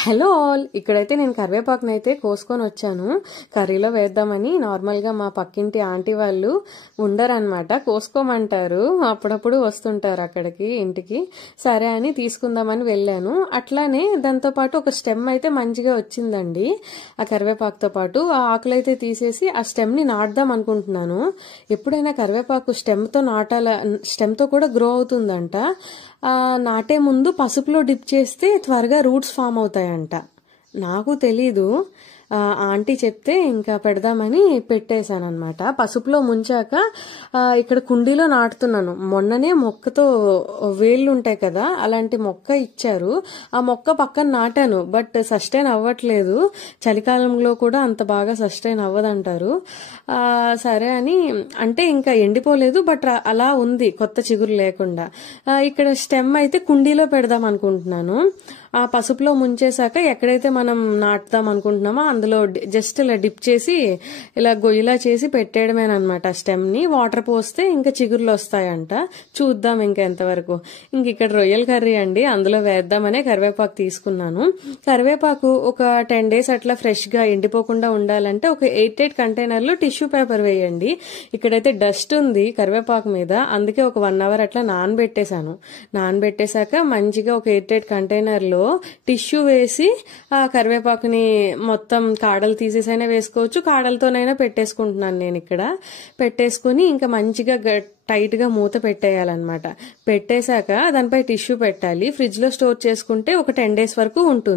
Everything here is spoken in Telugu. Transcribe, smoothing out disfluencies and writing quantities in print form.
హలో ఆల్, ఇక్కడైతే నేను కరివేపాకునైతే కోసుకొని వచ్చాను. కర్రీలో వేద్దామని. నార్మల్గా మా పక్కింటి ఆంటీ వాళ్ళు ఉండరనమాట, కోసుకోమంటారు, అప్పుడప్పుడు వస్తుంటారు అక్కడికి ఇంటికి. సరే అని తీసుకుందామని వెళ్ళాను. అట్లానే దాంతోపాటు ఒక స్టెమ్ అయితే మంచిగా వచ్చిందండి. ఆ కరివేపాకుతో పాటు ఆ ఆకులైతే తీసేసి ఆ స్టెమ్ని నాటుదాం అనుకుంటున్నాను. ఎప్పుడైనా కరివేపాకు స్టెమ్తో కూడా గ్రో అవుతుందంట. నాటే ముందు పసుపులో డిప్ చేస్తే త్వరగా రూట్స్ ఫామ్ అవుతాయంట. నాకు తెలీదు, ఆంటీ చెప్తే ఇంకా పెడదామని పెట్టేశాను అనమాట. పసుపులో ముంచాక ఇక్కడ కుండీలో నాటుతున్నాను. మొన్ననే మొక్కతో వేళ్ళు ఉంటాయి కదా, అలాంటి మొక్క ఇచ్చారు. ఆ మొక్క పక్కన నాటాను, బట్ సస్టైన్ అవ్వట్లేదు. చలికాలంలో కూడా అంత బాగా సస్టైన్ అవ్వదంటారు. సరే అని అంటే ఇంకా ఎండిపోలేదు, బట్ అలా ఉంది కొత్త చిగురు లేకుండా. ఇక్కడ స్టెమ్ అయితే కుండీలో పెడదాం అనుకుంటున్నాను. ఆ పసుపులో ముంచేశాక ఎక్కడైతే మనం నాటుదాం అనుకుంటున్నామో అందులో జస్ట్ ఇలా డిప్ చేసి ఇలా గొయ్యిలా చేసి పెట్టేయడమేనమాట. స్టెమ్ ని వాటర్ పోస్తే ఇంకా చిగుర్లు వస్తాయంట. చూద్దాం ఇంకా ఎంతవరకు. ఇంక ఇక్కడ రొయ్యల కర్రీ అండి, అందులో వేద్దామనే కరివేపాకు తీసుకున్నాను. కరివేపాకు ఒక 10 days అట్లా ఫ్రెష్ గా ఎండిపోకుండా ఉండాలంటే ఒక 8 కంటైనర్లు టిష్యూ పేపర్ వేయండి. ఇక్కడైతే డస్ట్ ఉంది కరివేపాకు మీద, అందుకే ఒక 1 hour అట్లా నానబెట్టేశాను. నానబెట్టేశాక మంచిగా ఒక 8 కంటైనర్లో టిష్యూ వేసి ఆ కరివేపాకుని మొత్తం కాడలు తీసేసైనా వేసుకోవచ్చు, కాడలతోనైనా పెట్టేసుకుంటున్నాను నేను ఇక్కడ. పెట్టేసుకుని ఇంకా మంచిగా టైట్ గా మూత పెట్టేయాలన్నమాట. పెట్టేశాక దానిపై టిష్యూ పెట్టాలి. ఫ్రిడ్జ్ లో స్టోర్ చేసుకుంటే ఒక 10 days వరకు ఉంటుంది.